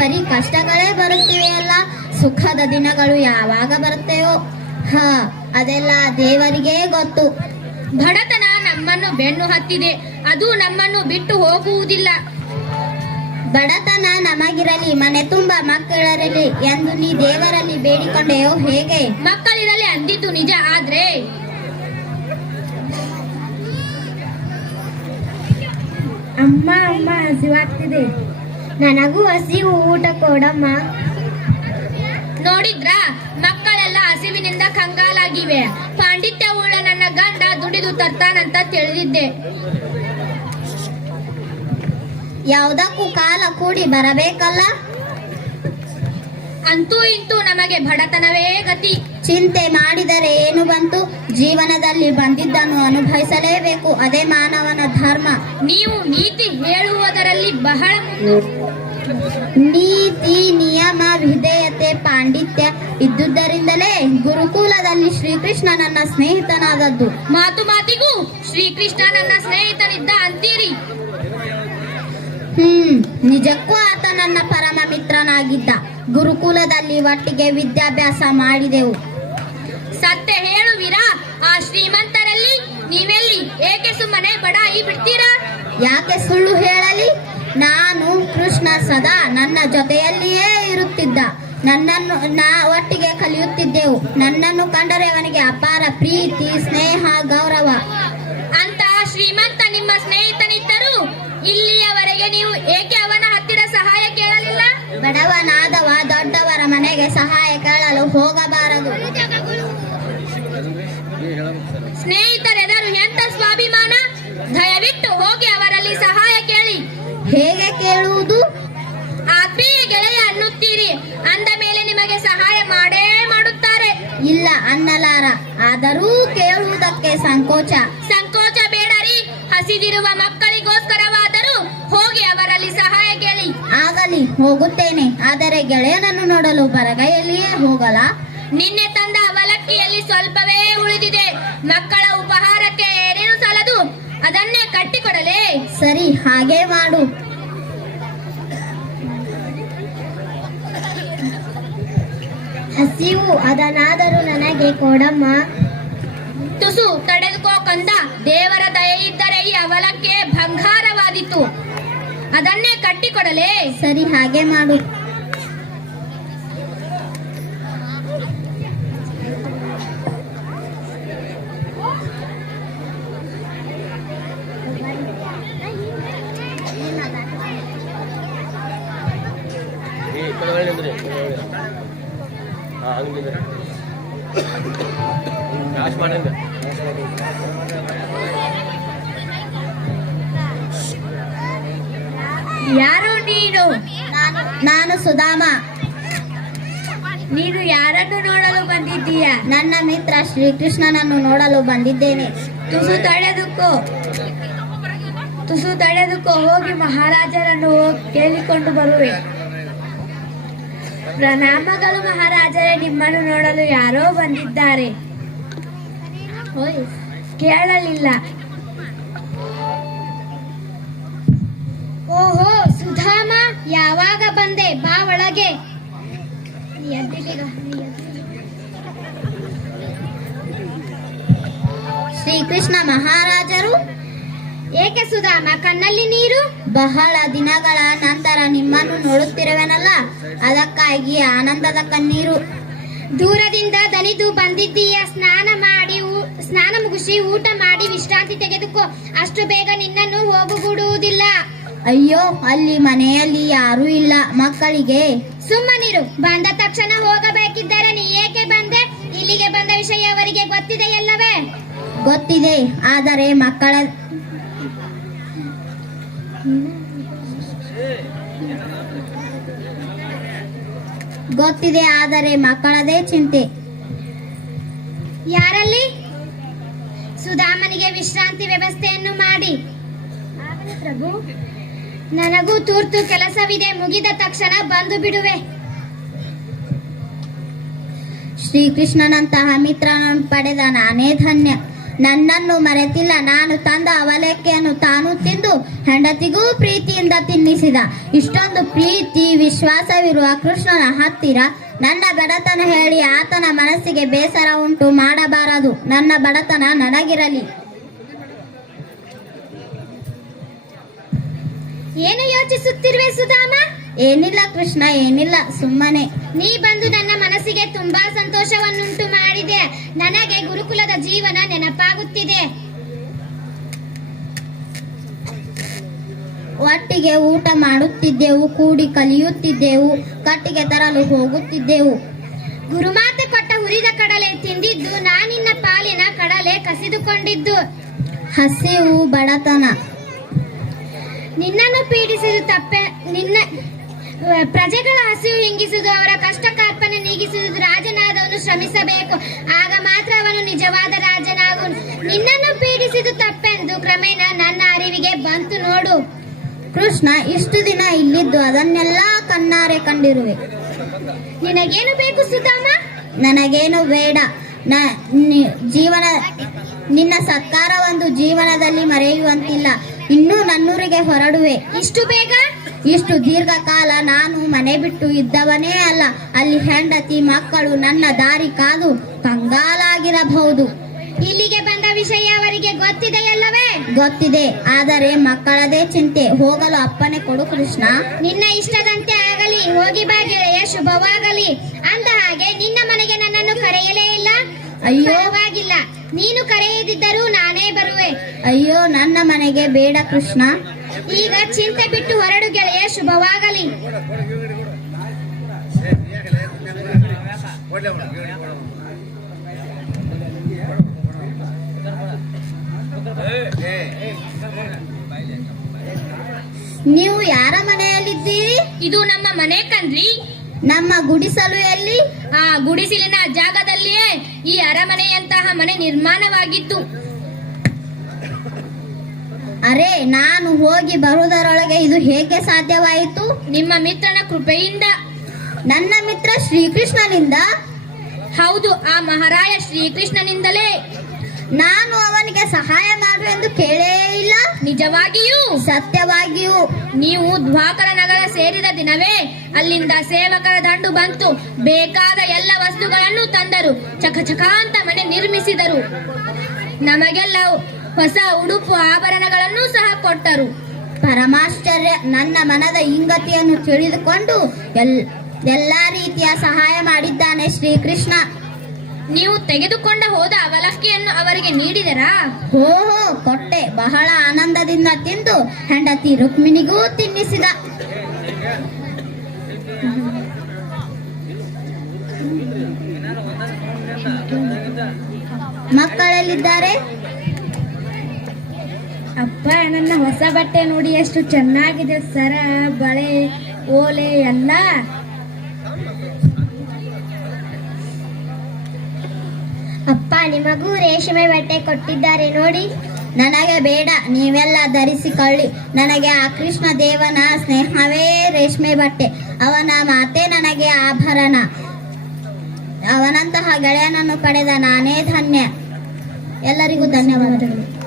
ಬರೀ ಕಷ್ಟಗಳೇ ಬರುತ್ತಿವೆಯಲ್ಲ? ಸುಖದ ದಿನಗಳು ಯಾವಾಗ ಬರುತ್ತೆಯೋ ಹ ಅದೆಲ್ಲ ದೇವರಿಗೇ ಗೊತ್ತು. ಬಡತನ ನಮ್ಮನ್ನು ಬೆನ್ನು ಹತ್ತಿದೆ. ಅದು ನಮ್ಮನ್ನು ಬಿಟ್ಟು ಹೋಗುವುದಿಲ್ಲ. ಬಡತನ ನಮಗಿರಲಿ ಮನೆ ತುಂಬ ಮಕ್ಕಳಿರಲಿ ಎಂದು ನೀ ದೇವರಲ್ಲಿ ಬೇಡಿಕೊಂಡೆಯೋ ಹೇಗೆ? ಮಕ್ಕಳಿರಲಿ ಅಂದಿತು ನಿಜ ಆದ್ರೆ ಅಮ್ಮ ಅಮ್ಮ ಹಸಿವಾಗ್ತಿದೆ. ನನಗೂ ಹಸಿವು ಊಟ ಕೊಡಮ್ಮ. ನೋಡಿದ್ರಾ? ಮಕ್ಕಳೆಲ್ಲ ಹಸಿವಿನಿಂದ ಕಂಗಾಲಾಗಿವೆ. ಪಾಂಡಿತ್ಯ ಉಳ್ಳ ನನ್ನ ಗಂಡ ದುಡಿದು ತರ್ತಾನಂತ ತಿಳಿದಿದ್ದೆ. ಯಾವುದಕ್ಕೂ ಕಾಲ ಕೂಡಿ ಬರಬೇಕಲ್ಲ? ಅಂತೂ ಇಂತೂ ನಮಗೆ ಬಡತನವೇ ಗತಿ. ಚಿಂತೆ ಮಾಡಿದರೆ ಏನು ಬಂತು? ಜೀವನದಲ್ಲಿ ಬಂದಿದ್ದನ್ನು ಅನುಭವಿಸಲೇಬೇಕು. ಅದೇ ಮಾನವನ ಧರ್ಮ. ನೀವು ನೀತಿ ಹೇಳುವುದರಲ್ಲಿ ಬಹಳ ನೀತಿ ನಿಯಮ ವಿಧೇಯತೆ ಪಾಂಡಿತ್ಯ ಇದ್ದುದರಿಂದಲೇ ಗುರುಕುಲದಲ್ಲಿ ಶ್ರೀಕೃಷ್ಣ ನನ್ನ ಸ್ನೇಹಿತನಾದದ್ದು. ಮಾತು ಮಾತಿಗೂ ಶ್ರೀಕೃಷ್ಣ ನನ್ನ ಸ್ನೇಹಿತನಿದ್ದ ಅಂತೀರಿ. ಹ್ಮ್ ನಿಜಕ್ಕೂ ಆತ ನನ್ನ ಪರಮ ಮಿತ್ರನಾಗಿದ್ದ. ಗುರುಕುಲದಲ್ಲಿ ಒಟ್ಟಿಗೆ ವಿದ್ಯಾಭ್ಯಾಸ ಮಾಡಿದೆವು. ಸತ್ಯ ಹೇಳುವಿರಾ ಆ ಶ್ರೀಮಂತರಲ್ಲಿ ನೀವೆಲ್ಲಿ ಏಕೆ ಸುಮ್ಮನೆ ಬಡಾಯಿ ಬಿಡ್ತೀರಾ ಯಾಕೆ ಸುಳ್ಳು ಹೇಳಲಿ? ನಾನು ಕೃಷ್ಣ ಸದಾ ನನ್ನ ಜೊತೆಯಲ್ಲಿಯೇ ಇರುತ್ತಿದ್ದ. ನನ್ನನ್ನು ನಾ ಒಟ್ಟಿಗೆ ಕಲಿಯುತ್ತಿದ್ದೆವು. ನನ್ನನ್ನು ಕಂಡರೆ ಅವನಿಗೆ ಅಪಾರ ಪ್ರೀತಿ ಸ್ನೇಹ ಗೌರವ. ಅಂತ ಶ್ರೀಮಂತ ನಿಮ್ಮ ಸ್ನೇಹಿತನಿದ್ದರೂ ಇಲ್ಲಿಯವರೆಗೆ ನೀವು ಏಕೆ ಅವನ ಹತ್ತಿರ ಸಹಾಯ ಕೇಳಲಿಲ್ಲ? ಬಡವನಾದವ ದೊಡ್ಡವರ ಮನೆಗೆ ಸಹಾಯ ಕೇಳಲು ಹೋಗಬಾರದು. ಸ್ನೇಹಿತರೆದರು ಆದರೂ ಕೇಳುವುದಕ್ಕೆ ಸಂಕೋಚ. ಸಂಕೋಚ ಬೇಡರಿ. ಹಸಿದಿರುವ ಮಕ್ಕಳಿಗೋಸ್ಕರವಾದರೂ ಹೋಗಿ ಅವರಲ್ಲಿ ಸಹಾಯ ಕೇಳಿ. ಆಗಲಿ, ಹೋಗುತ್ತೇನೆ. ಆದರೆ ಗೆಳೆಯನನ್ನು ನೋಡಲು ಬರಗೈಯಲ್ಲಿಯೇ ಹೋಗಲ. ನಿನ್ನೆ ತಂದ ಅವಲಕ್ಕಿಯಲ್ಲಿ ಸ್ವಲ್ಪವೇ ಉಳಿದಿದೆ. ಮಕ್ಕಳ ಉಪಹಾರಕ್ಕೆ ಏನೇನು ಸಾಲದು? ಅದನ್ನೇ ಕಟ್ಟಿಕೊಡಲೇ. ಸರಿ, ಹಾಗೆ ಮಾಡು. ಹಸಿವು ಅದನಾದರೂ ನನಗೆ ಕೊಡಮ್ಮ. ತುಸು ತಡೆದುಕೋ ಕಂದ. ದೇವರ ದಯೆ ಇದ್ದರೆ ಈ ಅವಲಕ್ಕೆ ಬಂಗಾರವಾದಿತ್ತು ಅದನ್ನೇ ಕಟ್ಟಿಕೊಡಲೇ. ಸರಿ, ಹಾಗೆ ಮಾಡು. ಈ ಕಡೆ ಯಾರು ನೀನು? ನಾನು ಸುಧಾಮ. ನೀನು ಯಾರನ್ನು ನೋಡಲು ಬಂದಿದ್ದೀಯ? ನನ್ನ ಮಿತ್ರ ಶ್ರೀಕೃಷ್ಣನನ್ನು ನೋಡಲು ಬಂದಿದ್ದೇನೆ. ತುಸು ತಡೆದುಕೋ. ತುಸು ತಡೆದುಕೋ. ಹೋಗಿ ಮಹಾರಾಜರನ್ನು ಹೋಗಿ ಕೇಳಿಕೊಂಡು ಬರುವೆ. ಪ್ರಣಾಮಗಳು ಮಹಾರಾಜರೇ, ನಿಮ್ಮನ್ನು ನೋಡಲು ಯಾರೋ ಬಂದಿದ್ದಾರೆ. ಕೇಳಲಿಲ್ಲ. ಓಹೋ, ಸುಧಾಮ, ಯಾವಾಗ ಬಂದೆ? ಬಾ ಒಳಗೆ. ಶ್ರೀಕೃಷ್ಣ ಮಹಾರಾಜರು ಏಕೆ ಸುಧಾಮ ಕಣ್ಣಲ್ಲಿ ನೀರು? ಬಹಳ ದಿನಗಳ ನಂತರ ನಿಮ್ಮನ್ನು ನೋಡುತ್ತಿರುವೆನಲ್ಲ ಅದಕ್ಕಾಗಿ ಆನಂದದ ಕಣ್ಣೀರು. ದೂರದಿಂದ ದನಿದು ಬಂದಿದ್ದೀಯ ಸ್ನಾನ ಮಾಡಿ ಸ್ನಾನ ಮುಗಿಸಿ ಊಟ ಮಾಡಿ ವಿಶ್ರಾಂತಿ ತೆಗೆದುಕೋ. ಅಷ್ಟು ಬೇಗ ನಿನ್ನನ್ನು ಹೋಗುಗೂಡುವುದಿಲ್ಲ ಅಯ್ಯೋ ಅಲ್ಲಿ ಮನೆಯಲ್ಲಿ ಯಾರೂ ಇಲ್ಲ ಮಕ್ಕಳಿಗೆ. ಸುಮ್ಮನಿರು ಬಂದ ತಕ್ಷಣ ಹೋಗಬೇಕಿದ್ದರೆ ನೀ ಏಕೆ ಬಂದೆ? ಇಲ್ಲಿಗೆ ಬಂದ ವಿಷಯ ಅವರಿಗೆ ಗೊತ್ತಿದೆಯಲ್ಲವೇ? ಗೊತ್ತಿದೆ ಆದರೆ ಮಕ್ಕಳ ಗೊತ್ತಿದೆ, ಆದರೆ ಮಕ್ಕಳದೇ ಚಿಂತೆ. ಯಾರಲ್ಲಿ? ಸುಧಾಮನಿಗೆ ವಿಶ್ರಾಂತಿ ವ್ಯವಸ್ಥೆಯನ್ನು ಮಾಡಿ. ಪ್ರಭು. ನನಗೂ ತುರ್ತು ಕೆಲಸವಿದೆ, ಮುಗಿದ ತಕ್ಷಣ ಬಂದು ಬಿಡುವೆ. ಶ್ರೀಕೃಷ್ಣನಂತಹ ಮಿತ್ರನನ್ನು ಪಡೆದ ನಾನೇ ಧನ್ಯ. ನನ್ನನ್ನು ಮರೆತಿಲ್ಲ. ನಾನು ತಂದ ಅವಲಕ್ಕಿಯನ್ನು ತಾನು ತಿಂದು ಹೆಂಡತಿಗೂ ಪ್ರೀತಿಯಿಂದ ತಿನ್ನಿಸಿದ. ಇಷ್ಟೊಂದು ಪ್ರೀತಿ ವಿಶ್ವಾಸವಿರುವ ಕೃಷ್ಣನ ಹತ್ತಿರ ನನ್ನ ಬಡತನ ಹೇಳಿ ಆತನ ಮನಸ್ಸಿಗೆ ಬೇಸರ ಉಂಟು ಮಾಡಬಾರದು. ನನ್ನ ಬಡತನ ನನಗಿರಲಿ. ಏನು ಯೋಚಿಸುತ್ತಿರುವೆ ಸುಧಾಮ? ಏನಿಲ್ಲ ಕೃಷ್ಣ ಏನಿಲ್ಲ ಸುಮ್ಮನೆ. ನೀ ಬಂದು ನನ್ನ ಮನಸ್ಸಿಗೆ ತುಂಬಾ ಸಂತೋಷವನ್ನುಂಟು ಮಾಡಿದೆ. ನನಗೆ ಗುರುಕುಲದ ಜೀವನ ನೆನಪಾಗುತ್ತಿದೆ. ಒಟ್ಟಿಗೆ ಊಟ ಮಾಡುತ್ತಿದ್ದೆವು, ಕೂಡಿ ಕಲಿಯುತ್ತಿದ್ದೆವು, ಕಟ್ಟಿಗೆ ತರಲು ಹೋಗುತ್ತಿದ್ದೆವು. ಗುರುಮಾತೆ ಕೊಟ್ಟ ಹುರಿದ ಕಡಲೆ ತಿಂದಿದ್ದು, ನಾನಿನ್ನ ಪಾಲಿನ ಕಡಲೆ ಕಸಿದುಕೊಂಡಿದ್ದು. ಹಸಿವು, ಬಡತನ. ನಿನ್ನನ್ನು ಪೀಡಿಸಿದ ತಪ್ಪೆ, ನಿನ್ನ, ಪ್ರಜೆಗಳ ಹಸಿವು ಹಿಂಗಿಸುವುದು ಅವರ ಕಷ್ಟ ಕಾರ್ಪಣೆ ನೀಗಿಸುವುದು ರಾಜನಾದವನು ಶ್ರಮಿಸಬೇಕು. ಆಗ ಮಾತ್ರ ಅವನು ನಿಜವಾದ ರಾಜನಾಗುವನು. ನಿನ್ನನ್ನು ಪೀಡಿಸಿದು ತಪ್ಪೆಂದು ಕ್ರಮೇಣ ನನ್ನ ಅರಿವಿಗೆ ಬಂತು ನೋಡು. ಕೃಷ್ಣ ಇಷ್ಟು ದಿನ ಇಲ್ಲಿದ್ದು ಅದನ್ನೆಲ್ಲ ಕಣ್ಣಾರೆ ಕಂಡಿರುವೆ. ನಿನಗೇನು ಬೇಕು ಸುಧಾಮ? ನನಗೇನು ಬೇಡ. ನ ಜೀವನ ನಿನ್ನ ಸತ್ಕಾರ ಒಂದು ಜೀವನದಲ್ಲಿ ಮರೆಯುವಂತಿಲ್ಲ. ಇನ್ನೂ ನನ್ನೂರಿಗೆ ಹೊರಡುವೆ. ಇಷ್ಟು ಬೇಗ? ಇಷ್ಟು ದೀರ್ಘಕಾಲ ನಾನು ಮನೆ ಬಿಟ್ಟು ಇದ್ದವನೇ ಅಲ್ಲ. ಅಲ್ಲಿ ಹೆಂಡತಿ ಮಕ್ಕಳು ನನ್ನ ದಾರಿ ಕಾದು ಕಂಗಾಲಾಗಿರಬಹುದು. ಇಲ್ಲಿಗೆ ಬಂದ ವಿಷಯ ಅವರಿಗೆ ಗೊತ್ತಿದೆಯಲ್ಲವೇ ಗೊತ್ತಿದೆ. ಆದರೆ ಮಕ್ಕಳದೇ ಚಿಂತೆ. ಹೋಗಲು ಅಪ್ಪನೆ ಕೊಡು ಕೃಷ್ಣ. ನಿನ್ನ ಇಷ್ಟದಂತೆ ಆಗಲಿ. ಹೋಗಿ ಬಾ ಗೆಳೆಯ ಶುಭವಾಗಲಿ. ಅಂದ ಹಾಗೆ ನಿನ್ನ ಮನೆಗೆ ನನ್ನನ್ನು ಕರೆಯಲೇ ಇಲ್ಲ? ಅಯ್ಯೋ. ನೀನು ಕರೆಯದಿದ್ದರೂ ನಾನೇ ಬರುವೆ. ಅಯ್ಯೋ ನನ್ನ ಮನೆಗೆ ಬೇಡ ಕೃಷ್ಣ. ಈಗ ಚಿಂತೆ ಬಿಟ್ಟು ಹೊರಡು ಗೆಳೆಯ, ಶುಭವಾಗಲಿ. ನೀವು ಯಾರ ಮನೆಯಲ್ಲಿದ್ದೀರಿ? ಇದು ನಮ್ಮ ಮನೆ ಕಂದ್ರಿ ನಮ್ಮ ಗುಡಿಸಲು ಎಲ್ಲಿ ಆ ಗುಡಿಸಿಲಿನ ಜಾಗದಲ್ಲಿಯೇ ಈ ಅರಮನೆಯಂತಹ ಮನೆ ನಿರ್ಮಾಣವಾಗಿತ್ತು. ಅರೆ ನಾನು ಹೋಗಿ ಬರುವುದರೊಳಗೆ ಇದು ಹೇಗೆ ಸಾಧ್ಯವಾಯಿತು? ನಿಮ್ಮ ಮಿತ್ರನ ಕೃಪೆಯಿಂದ. ನನ್ನ ಮಿತ್ರ ಶ್ರೀಕೃಷ್ಣನಿಂದ? ಹೌದು ಆ ಮಹಾರಾಯ ಶ್ರೀಕೃಷ್ಣನಿಂದಲೇ. ನಾನು ಅವನಿಗೆ ಸಹಾಯ ಮಾಡು ಎಂದು ಕೇಳೇ ಇಲ್ಲ. ನಿಜವಾಗಿಯೂ. ಸತ್ಯವಾಗಿಯೂ. ನೀವು ದ್ವಾಕರ ನಗರ ಸೇರಿದ ದಿನವೇ ಅಲ್ಲಿಂದ ಸೇವಕರ ದಂಡು ಬಂತು. ಬೇಕಾದ ಎಲ್ಲ ವಸ್ತುಗಳನ್ನು ತಂದರು. ಚಕಚಕಾಂತ ಮನೆ ನಿರ್ಮಿಸಿದರು. ನಮಗೆಲ್ಲ ಹೊಸ ಉಡುಪು ಆಭರಣಗಳನ್ನು ಸಹ ಕೊಟ್ಟರು. ಪರಮಾಶ್ಚರ್ಯ ನನ್ನ ಮನದ ಇಂಗತಿಯನ್ನು ತಿಳಿದುಕೊಂಡು ಎಲ್ ಎಲ್ಲಾ ರೀತಿಯ ಸಹಾಯ ಮಾಡಿದ್ದಾನೆ ಶ್ರೀಕೃಷ್ಣ. ನೀವು ತೆಗೆದುಕೊಂಡ ಹೋದ ಅವಲಕ್ಕಿಯನ್ನು ಅವರಿಗೆ ನೀಡಿದರಾ? ಹೋ ಹೋ ಕೊಟ್ಟೆ. ಬಹಳ ಆನಂದದಿಂದ ತಿಂದು ಹೆಂಡತಿ ರುಕ್ಮಿಣಿಗೂ ತಿನ್ನಿಸಿದ. ಮಕ್ಕಳಲ್ಲಿದ್ದಾರೆ? ಅಪ್ಪ, ನನ್ನ ಹೊಸ ಬಟ್ಟೆ ನೋಡಿ ಎಷ್ಟು ಚೆನ್ನಾಗಿದೆ ಸರ, ಬಳೆ, ಓಲೆ ಎಲ್ಲ. ಅಪ್ಪ ನಿಮಗೂ ರೇಷ್ಮೆ ಬಟ್ಟೆ ಕೊಟ್ಟಿದ್ದಾರೆ ನೋಡಿ. ನನಗೆ ಬೇಡ, ನೀವೆಲ್ಲ ಧರಿಸಿಕೊಳ್ಳಿ. ನನಗೆ ಆ ಕೃಷ್ಣ ದೇವನ ಸ್ನೇಹವೇ ರೇಷ್ಮೆ ಬಟ್ಟೆ. ಅವನ ಮಾತೆ ನನಗೆ ಆಭರಣ. ಅವನಂತಹ ಗೆಳೆಯನನ್ನು ಪಡೆದ ನಾನೇ ಧನ್ಯ. ಎಲ್ಲರಿಗೂ ಧನ್ಯವಾದಗಳು.